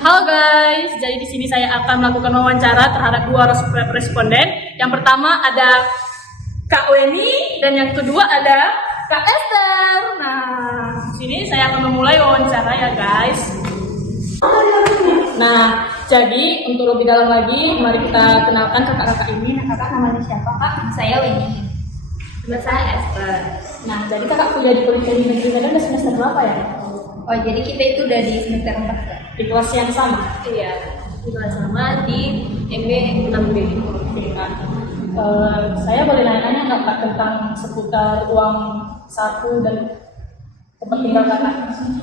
Halo guys, jadi di sini saya akan melakukan wawancara terhadap dua responden. Yang pertama ada Kak Weni dan yang kedua ada Kak Esther. Nah, di sini saya akan memulai wawancara ya guys. Nah, jadi untuk lebih dalam lagi, mari kita kenalkan kakak-kakak ini. Nah, kakak namanya siapa kak? Saya Weni. Nama saya Esther. Nah, jadi kakak kuliah di Politeknik Negeri Medan udah semester berapa ya? Oh, jadi kita itu udah di semester 4 Kak. Di kelas yang sama? Iya, di kelas sama di MB 6B. Oke, Kak. Saya boleh nanya nggak Kak tentang seputar uang saku dan tempat tinggal kakak?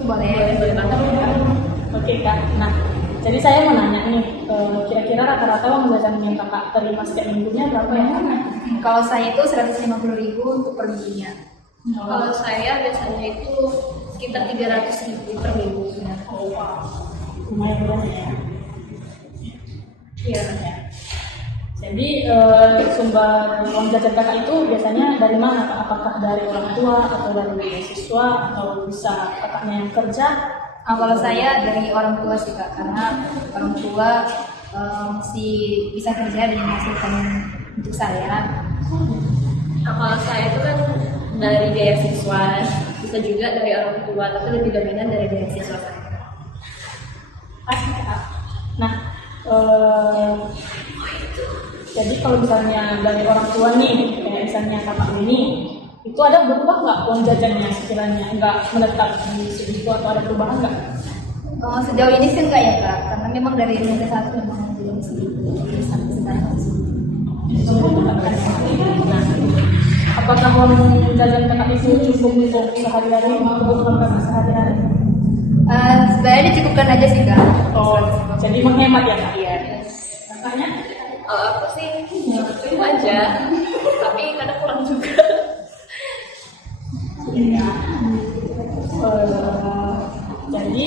Boleh banget ya. Oke Kak. Nah, jadi saya mau nanya nih, kira-kira rata-rata uang jajan yang kakak terima setiap minggunya berapa ya? Kalau saya itu 150.000 untuk per minggunya. Kalau saya biasanya itu sekitar 300.000 per minggu. Oh, wow. Lumayan banyak ya. Iya. Jadi sumber uang jajan kakak itu biasanya dari mana Kak? Apakah dari orang tua atau dari siswa atau bisa kakaknya yang kerja? Kalau saya dari orang tua sih Kak, karena orang tua masih bisa kerja dan menghasilkan untuk saya. Nah, kalau saya itu kan dari biaya siswa, bisa juga dari orang tua, tapi lebih dominan dari biaya siswa saya. Nah, jadi kalau misalnya dari orang tua nih, kayak misalnya kakak ini, itu ada berubah nggak uang jajannya sekiranya nggak menetap di segitu atau ada perubahan nggak? Sejauh ini sih enggak ya Kak, karena memang dari semester 1 memang belum segitu sampai sekarang masih. Nah, apakah uang jajan kakak itu cukup untuk sehari-hari kebutuhan kakak sehari-hari? Sebenarnya dicukupkan aja sih Kak. Oh, jadi menghemat ya kak? Iya. Kakaknya? Aku sih cukup aja, tapi kadang kurang juga. Iya. Jadi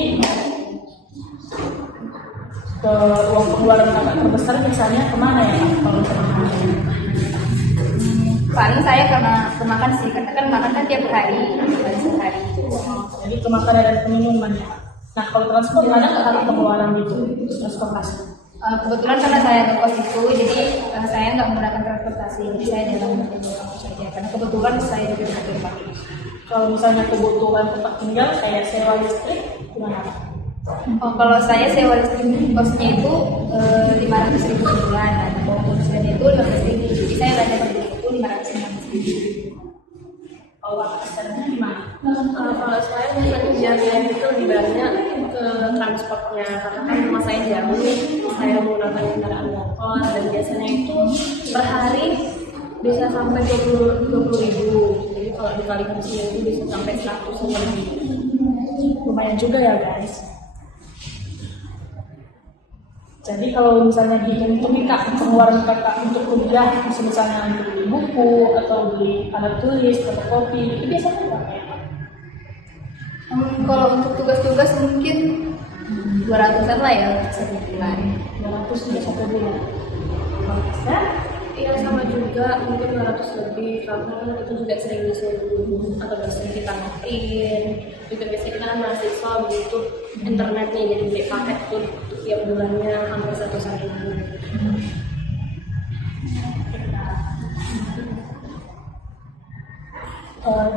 ke uang pengeluaran kakak terbesar misalnya kemana ya kak? Kalau misalnya Paling saya karena kemakan sih, karena kan makan kan tiap hari, bukan sehari. jadi ke makanan dan minuman ya. Nah kalau transport ada nggak kakak pengeluaran gitu transportasi? Kebetulan karena saya ngekos itu, jadi saya nggak menggunakan transportasi, jadi saya jalan dengan kampus saja. Karena kebetulan saya juga di rumah. Kalau misalnya kebutuhan tempat tinggal kayak sewa listrik gimana kak? Kalau saya sewa listrik kosnya itu 500.000 sebulan, dan kalau penghasilannya itu 15.000, jadi saya belanja per bulan itu 550.000. Kalau asalnya di mana? Kalau saya biasanya jaminan itu lebih banyak ke transportnya, karena kan rumah saya jauh nih, saya menggunakan kendaraan motor dan biasanya itu per hari bisa sampai 20.000. Jadi kalau dikalikan seminggu bisa sampai 100 lebih. Lumayan juga ya guys. Jadi kalau misalnya dihitung nih kak pengeluaran kakak untuk kuliah, misalnya beli buku atau beli alat tulis atau kopi, itu biasanya berapa ya kak? Kalau untuk tugas-tugas mungkin 200-an lah ya untuk satu bulan. 200 hingga 1 bulan. Kalau bisa, Iya sama juga, mungkin 200 lebih, karena itu juga sering disuruh atau biasanya kita ngotin. Juga biasanya kita kan mahasiswa begitu internetnya, jadi beli paket tuh tiap bulannya hampir 1 bulan.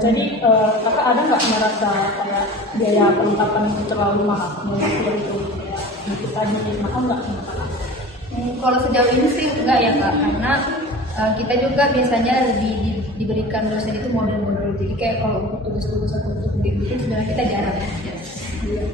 jadi kakak ada nggak merasa kayak biaya perlengkapan itu terlalu mahal? Mulai itu kita di mahal nggak sama kakak? Kalau sejauh ini sih enggak ya Kak, karena kita juga biasanya lebih diberikan dosen itu modul-modul. Jadi kayak kalau untuk tugas-tugas atau untuk beli itu sebenarnya kita jarang. Iya.